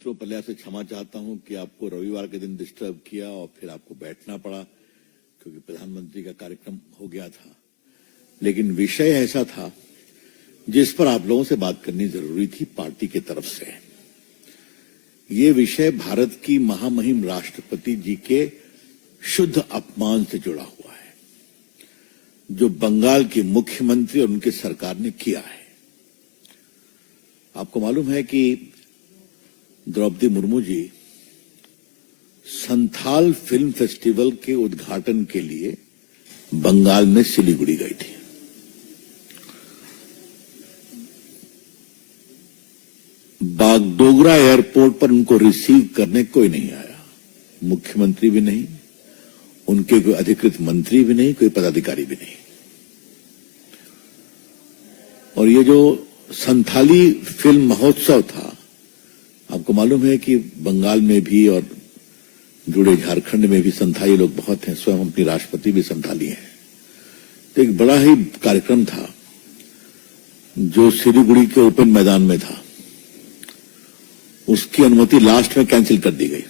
तो पहले आपसे क्षमा चाहता हूं कि आपको रविवार के दिन डिस्टर्ब किया और फिर आपको बैठना पड़ा क्योंकि प्रधानमंत्री का कार्यक्रम हो गया था। लेकिन विषय ऐसा था जिस पर आप लोगों से बात करनी जरूरी थी पार्टी की तरफ से। ये विषय भारत की महामहिम राष्ट्रपति जी के शुद्ध अपमान से जुड़ा हुआ है, जो बंगाल के मुख्यमंत्री और उनकी सरकार ने किया है। आपको मालूम है कि द्रौपदी मुर्मू जी संथाल फिल्म फेस्टिवल के उद्घाटन के लिए बंगाल में सिलीगुड़ी गई थी। बागडोगरा एयरपोर्ट पर उनको रिसीव करने कोई नहीं आया, मुख्यमंत्री भी नहीं, उनके कोई अधिकृत मंत्री भी नहीं, कोई पदाधिकारी भी नहीं। और ये जो संथाली फिल्म महोत्सव था, आपको मालूम है कि बंगाल में भी और जुड़े झारखंड में भी संथाली लोग बहुत हैं, स्वयं अपनी राष्ट्रपति भी संथाली हैं। तो एक बड़ा ही कार्यक्रम था जो सिलीगुड़ी के ओपन मैदान में था। उसकी अनुमति लास्ट में कैंसिल कर दी गई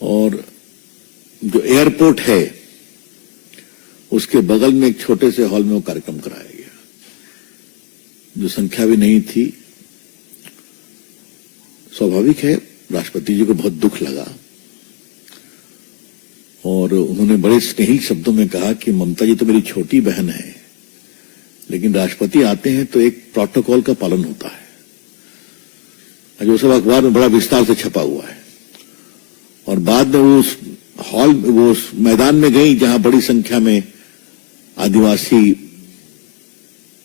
और जो एयरपोर्ट है उसके बगल में एक छोटे से हॉल में वो कार्यक्रम कराया गया, जो संख्या भी नहीं थी। स्वाभाविक है, राष्ट्रपति जी को बहुत दुख लगा और उन्होंने बड़े स्नेही शब्दों में कहा कि ममता जी तो मेरी छोटी बहन है, लेकिन राष्ट्रपति आते हैं तो एक प्रोटोकॉल का पालन होता है। जो सब अखबार में बड़ा विस्तार से छपा हुआ है। और बाद में वो उस हॉल, वो उस मैदान में गई जहां बड़ी संख्या में आदिवासी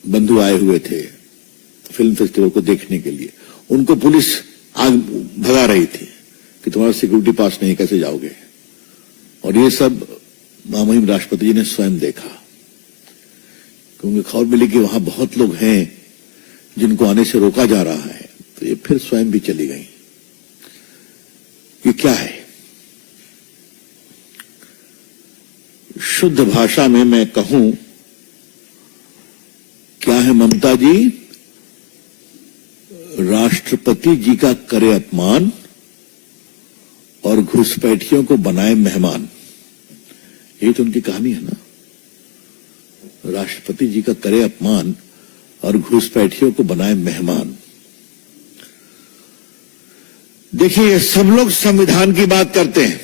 बंधु आए हुए थे फिल्म फेस्टिवल को देखने के लिए। उनको पुलिस आग भगा रही थी कि तुम्हारा सिक्योरिटी पास नहीं, कैसे जाओगे। और ये सब महामहिम राष्ट्रपति जी ने स्वयं देखा, क्योंकि खबर मिली कि वहां बहुत लोग हैं जिनको आने से रोका जा रहा है। तो ये फिर स्वयं भी चली गई। ये क्या है? शुद्ध भाषा में मैं कहूं, क्या है ममता जी? राष्ट्रपति जी का करे अपमान और घुसपैठियों को बनाए मेहमान। ये तो उनकी कहानी है ना। राष्ट्रपति जी का करे अपमान और घुसपैठियों को बनाए मेहमान। देखिए, सब लोग संविधान की बात करते हैं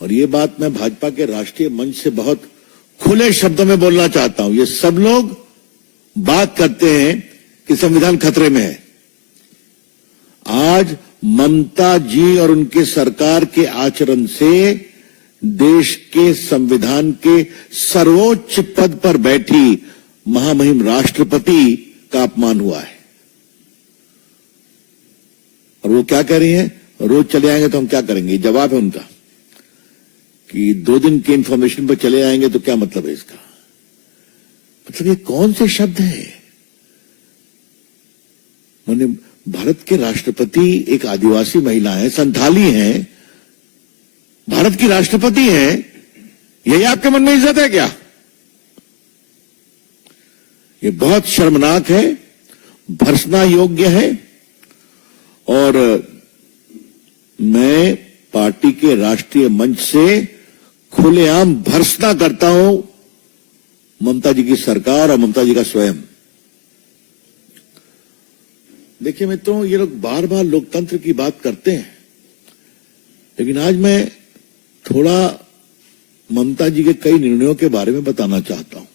और ये बात मैं भाजपा के राष्ट्रीय मंच से बहुत खुले शब्दों में बोलना चाहता हूं। ये सब लोग बात करते हैं कि संविधान खतरे में है। आज ममता जी और उनके सरकार के आचरण से देश के संविधान के सर्वोच्च पद पर बैठी महामहिम राष्ट्रपति का अपमान हुआ है। और वो क्या कह रही हैं? रोज चले आएंगे तो हम क्या करेंगे? जवाब है उनका कि 2 दिन के इंफॉर्मेशन पर चले आएंगे तो क्या मतलब है इसका? मतलब ये कौन से शब्द हैं? मैंने भारत के राष्ट्रपति एक आदिवासी महिला है, संथाली हैं, भारत की राष्ट्रपति हैं। यही आपके मन में इज्जत है क्या? ये बहुत शर्मनाक है, भर्त्सना योग्य है। और मैं पार्टी के राष्ट्रीय मंच से खुलेआम भर्त्सना करता हूं ममता जी की सरकार और ममता जी का स्वयं। देखिए मित्रों, ये लोग बार बार लोकतंत्र की बात करते हैं, लेकिन आज मैं थोड़ा ममता जी के कई निर्णयों के बारे में बताना चाहता हूं।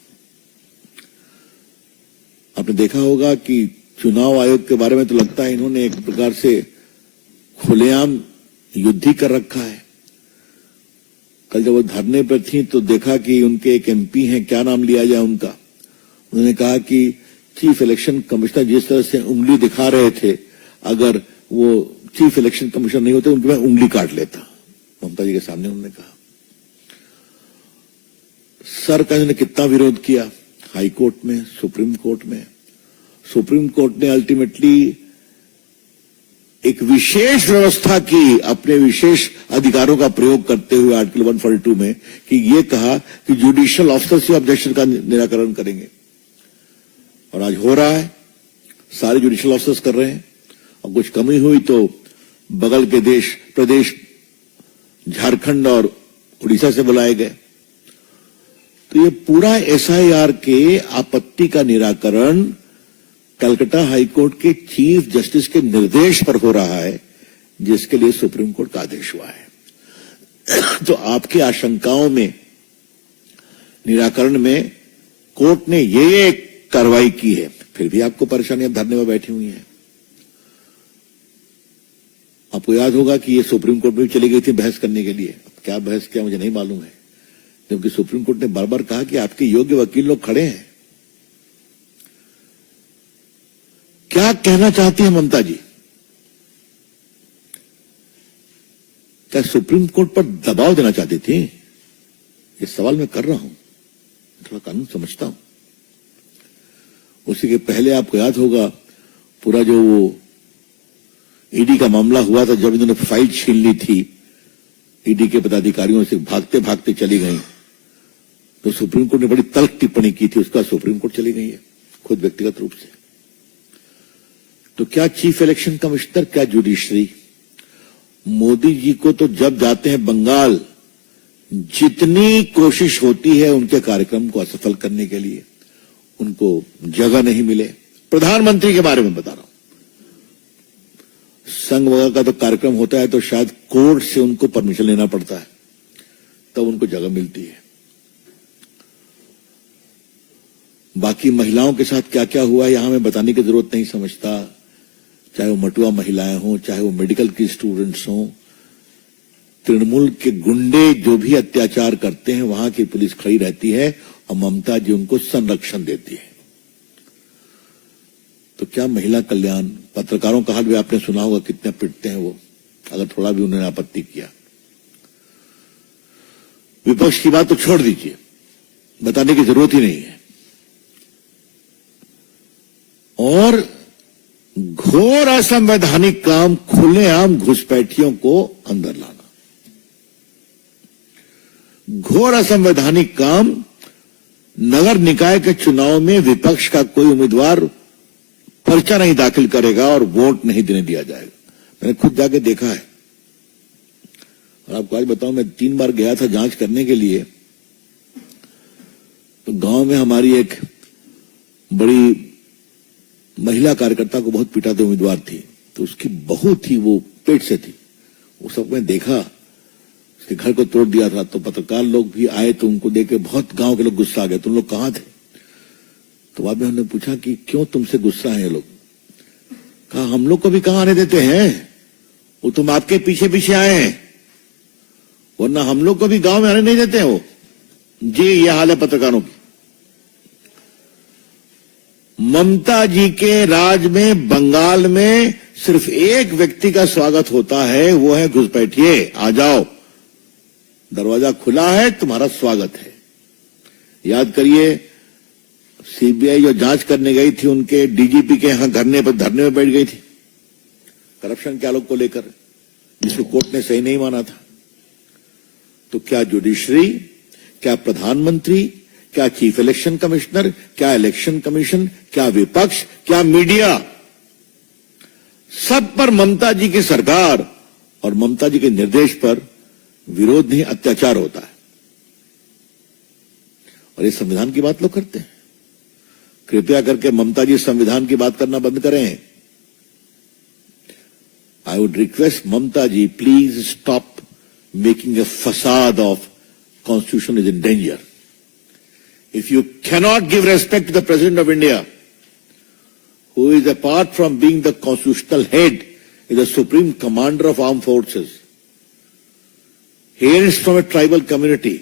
आपने देखा होगा कि चुनाव आयोग के बारे में तो लगता है इन्होंने एक प्रकार से खुलेआम युद्ध ही कर रखा है। कल जब वो धरने पर थी तो देखा कि उनके एक एमपी हैं, क्या नाम लिया जाए उनका, उन्होंने कहा कि चीफ इलेक्शन कमिश्नर जिस तरह से उंगली दिखा रहे थे, अगर वो चीफ इलेक्शन कमिश्नर नहीं होते उनकी मैं उंगली काट लेता। ममता जी के सामने उन्होंने कहा। सरकार ने कितना विरोध किया, हाई कोर्ट में, सुप्रीम कोर्ट में। सुप्रीम कोर्ट ने अल्टीमेटली एक विशेष व्यवस्था की, अपने विशेष अधिकारों का प्रयोग करते हुए आर्टिकल 142 में, कि ये कहा कि जुडिशियल ऑफिसर से ऑब्जेक्शन का निराकरण करेंगे। और आज हो रहा है। सारे जुडिशियल ऑफिसर्स कर रहे हैं, और कुछ कमी हुई तो बगल के प्रदेश झारखंड और उड़ीसा से बुलाए गए। तो ये पूरा एसआईआर के आपत्ति का निराकरण कलकत्ता हाईकोर्ट के चीफ जस्टिस के निर्देश पर हो रहा है, जिसके लिए सुप्रीम कोर्ट का आदेश हुआ है। तो आपकी आशंकाओं में निराकरण में कोर्ट ने ये कार्रवाई की है, फिर भी आपको परेशानियां धरने में बैठी हुई हैं। आपको याद होगा कि ये सुप्रीम कोर्ट में भी चली गई थी बहस करने के लिए। क्या बहस किया मुझे नहीं मालूम है, क्योंकि सुप्रीम कोर्ट ने बार बार कहा कि आपके योग्य वकील लोग खड़े हैं। क्या कहना चाहती है ममता जी? क्या सुप्रीम कोर्ट पर दबाव देना चाहती थी? ये सवाल मैं कर रहा हूं, थोड़ा कानून समझता हूं। उसी के पहले आपको याद होगा पूरा जो वो ईडी का मामला हुआ था, जब इन्होंने फाइल छीन ली थी ईडी के पदाधिकारियों से, भागते भागते चली गई, तो सुप्रीम कोर्ट ने बड़ी तल्ख टिप्पणी की थी, उसका सुप्रीम कोर्ट चली गई है खुद व्यक्तिगत रूप से। तो क्या चीफ इलेक्शन कमिश्नर, क्या जुडिशरी, मोदी जी को तो जब जाते हैं बंगाल, जितनी कोशिश होती है उनके कार्यक्रम को असफल करने के लिए, उनको जगह नहीं मिले। प्रधानमंत्री के बारे में बता रहा हूं, संघ वगैरह का तो कार्यक्रम होता है तो शायद कोर्ट से उनको परमिशन लेना पड़ता है, तब उनको जगह मिलती है। बाकी महिलाओं के साथ क्या क्या हुआ यहां मैं बताने की जरूरत नहीं समझता, चाहे वो मटुआ महिलाएं हों, चाहे वो मेडिकल की स्टूडेंट्स हों, तृणमूल के गुंडे जो भी अत्याचार करते हैं वहां की पुलिस खड़ी रहती है और ममता जी उनको संरक्षण देती है। तो क्या महिला कल्याण, पत्रकारों का हाल भी आपने सुना होगा, कितने पिटते हैं वो अगर थोड़ा भी उन्होंने आपत्ति किया। विपक्ष की बात तो छोड़ दीजिए, बताने की जरूरत ही नहीं है। और घोर असंवैधानिक काम, खुलेआम घुसपैठियों को अंदर लाना, घोर असंवैधानिक काम। नगर निकाय के चुनाव में विपक्ष का कोई उम्मीदवार पर्चा नहीं दाखिल करेगा और वोट नहीं देने दिया जाएगा। मैंने खुद जाके देखा है और आपको आज बताऊं, मैं 3 बार गया था जांच करने के लिए। तो गांव में हमारी एक बड़ी महिला कार्यकर्ता को बहुत पिटाते उम्मीदवार थी, तो उसकी बहू थी, वो पेट से थी। वो सब मैंने देखा, उसके घर को तोड़ दिया था। तो पत्रकार लोग भी आए तो उनको देख के बहुत गांव के लोग गुस्सा आ गए, तुम लोग कहां थे? तो बाद में हमने पूछा कि क्यों तुमसे गुस्सा है ये लोग? कहा हम लोग को भी कहां आने देते हैं, वो तुम आपके पीछे पीछे आए हैं, वरना हम लोग को भी गांव में आने नहीं देते हैं वो। जी ये हाल है पत्रकारों की। ममता जी के राज में बंगाल में सिर्फ एक व्यक्ति का स्वागत होता है, वो है घुसपैठिए, आ जाओ, दरवाजा खुला है, तुम्हारा स्वागत है। याद करिए, सीबीआई जो जांच करने गई थी उनके डीजीपी के यहां धरने में बैठ गई थी करप्शन के आरोप को लेकर, जिसको कोर्ट ने सही नहीं माना था। तो क्या जुडिशरी, क्या प्रधानमंत्री, क्या चीफ इलेक्शन कमिश्नर, क्या इलेक्शन कमीशन, क्या विपक्ष, क्या मीडिया, सब पर ममता जी की सरकार और ममता जी के निर्देश पर विरोध नहीं अत्याचार होता है। और इस संविधान की बात लोग करते हैं। कृपया करके ममता जी संविधान की बात करना बंद करें। I would request Mamata ji, please stop making a फसाद of constitution is in danger. If you cannot give respect to the President of India, who is apart from being the constitutional head, is the supreme commander of armed forces, hails from a tribal community,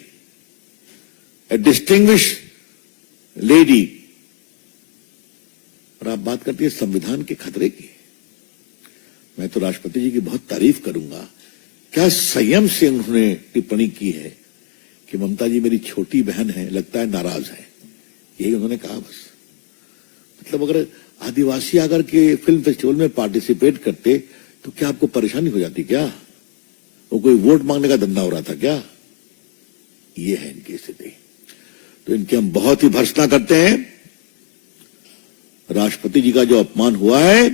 a distinguished lady, और आप बात करती है संविधान के खतरे की। मैं तो राष्ट्रपति जी की बहुत तारीफ करूंगा, क्या संयम से उन्होंने टिप्पणी की है कि ममता जी मेरी छोटी बहन है, लगता है नाराज है, यही उन्होंने कहा बस। मतलब अगर आदिवासी आकर के फिल्म फेस्टिवल में पार्टिसिपेट करते तो क्या आपको परेशानी हो जाती क्या? वो कोई वोट मांगने का धंधा हो रहा था क्या? ये है इनकी स्थिति। तो इनकी हम बहुत ही भर्त्सना करते हैं। राष्ट्रपति जी का जो अपमान हुआ है,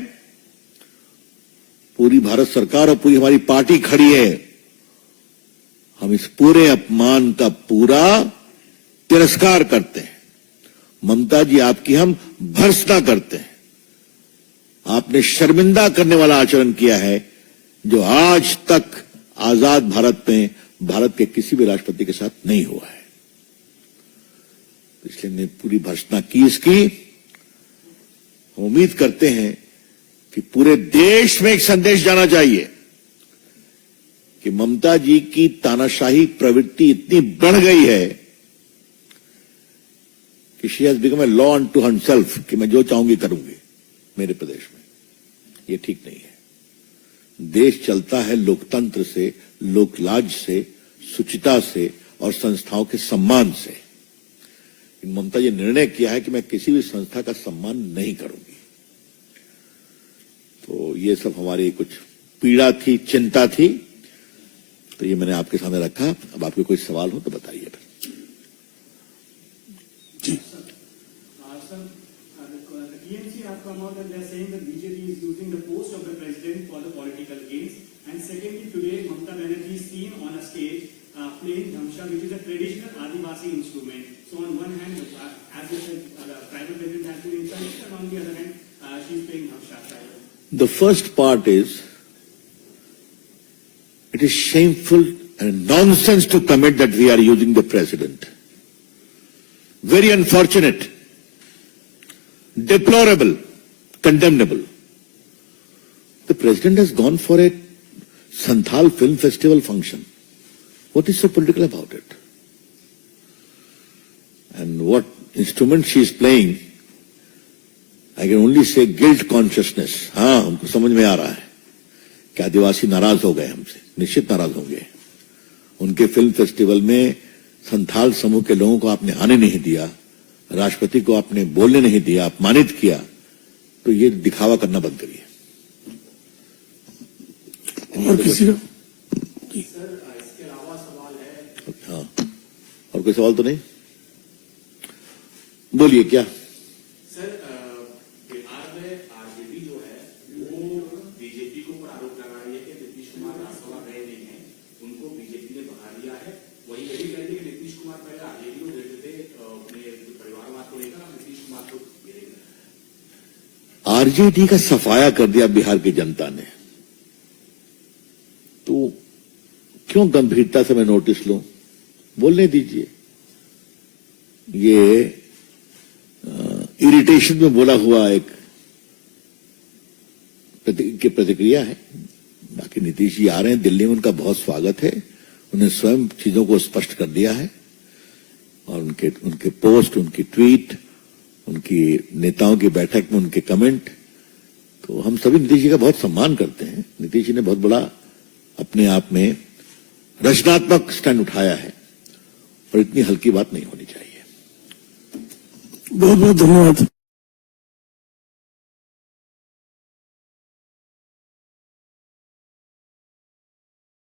पूरी भारत सरकार और पूरी हमारी पार्टी खड़ी है। हम इस पूरे अपमान का पूरा तिरस्कार करते हैं। ममता जी, आपकी हम भर्त्सना करते हैं। आपने शर्मिंदा करने वाला आचरण किया है जो आज तक आजाद भारत में भारत के किसी भी राष्ट्रपति के साथ नहीं हुआ है। इसलिए हमने पूरी भर्त्सना की इसकी। हम उम्मीद करते हैं कि पूरे देश में एक संदेश जाना चाहिए कि ममता जी की तानाशाही प्रवृत्ति इतनी बढ़ गई है कि she has become a law unto herself, कि मैं जो चाहूंगी करूंगी मेरे प्रदेश में। ये ठीक नहीं है। देश चलता है लोकतंत्र से, लोकलाज से, शुचिता से और संस्थाओं के सम्मान से। ममता जी ने निर्णय किया है कि मैं किसी भी संस्था का सम्मान नहीं करूंगी। तो ये सब हमारी कुछ पीड़ा थी, चिंता थी, तो ये मैंने आपके सामने रखा। अब आपके कोई सवाल हो तो बताइए। जी TMC have come out and they are saying that BJP is using the post of the president for the political gains. And secondly, today Mamata Banerjee is seen on a stage playing dhamsha, which is a traditional Adivasi instrument. So on one hand, as you said, the private president has been insulted, and on the other hand, she is playing dhamsha. The first part is, it is shameful and nonsense to commit that we are using the president. Very unfortunate. Deplorable, condemnable. The president has gone for a Santhal Film Festival function. What is so political about it? And what instrument she is playing, I can only say guilt consciousness. हाँ, हमको समझ में आ रहा है कि आदिवासी नाराज हो गए हमसे, निश्चित नाराज होंगे। उनके फिल्म फेस्टिवल में संथाल समूह के लोगों को आपने आने नहीं दिया, राष्ट्रपति को आपने बोलने नहीं दिया, अपमानित किया, तो ये दिखावा करना बंद करिए। और किसी का सर इसके अलावा सवाल है? हाँ, और कोई सवाल तो नहीं? बोलिए क्या? सर, बिहार में आरजेडी जो है वो बीजेपी को आरोप लगा रही है कि नीतीश कुमार राजसभा गए नहीं है, उनको बीजेपी ने बहा लिया है। वही यही कह रही है कि नीतीश कुमार पहले आरजेडी को देते थे अपने परिवारवाद को लेकर, नीतीश कुमार को आरजेडी का सफाया कर दिया बिहार की जनता ने, तो क्यों गंभीरता से मैं नोटिस लूं? बोलने दीजिए। ये इरिटेशन में बोला हुआ एक प्रतिक्रिया है। बाकी नीतीश जी आ रहे हैं दिल्ली में, उनका बहुत स्वागत है। उन्हें स्वयं चीजों को स्पष्ट कर दिया है और उनके पोस्ट, उनकी ट्वीट, उनकी नेताओं की बैठक में उनके कमेंट, तो हम सभी नीतीश जी का बहुत सम्मान करते हैं। नीतीश जी ने बहुत बड़ा अपने आप में रचनात्मक स्टैंड उठाया है और इतनी हल्की बात नहीं होनी चाहिए। बहुत बहुत धन्यवाद।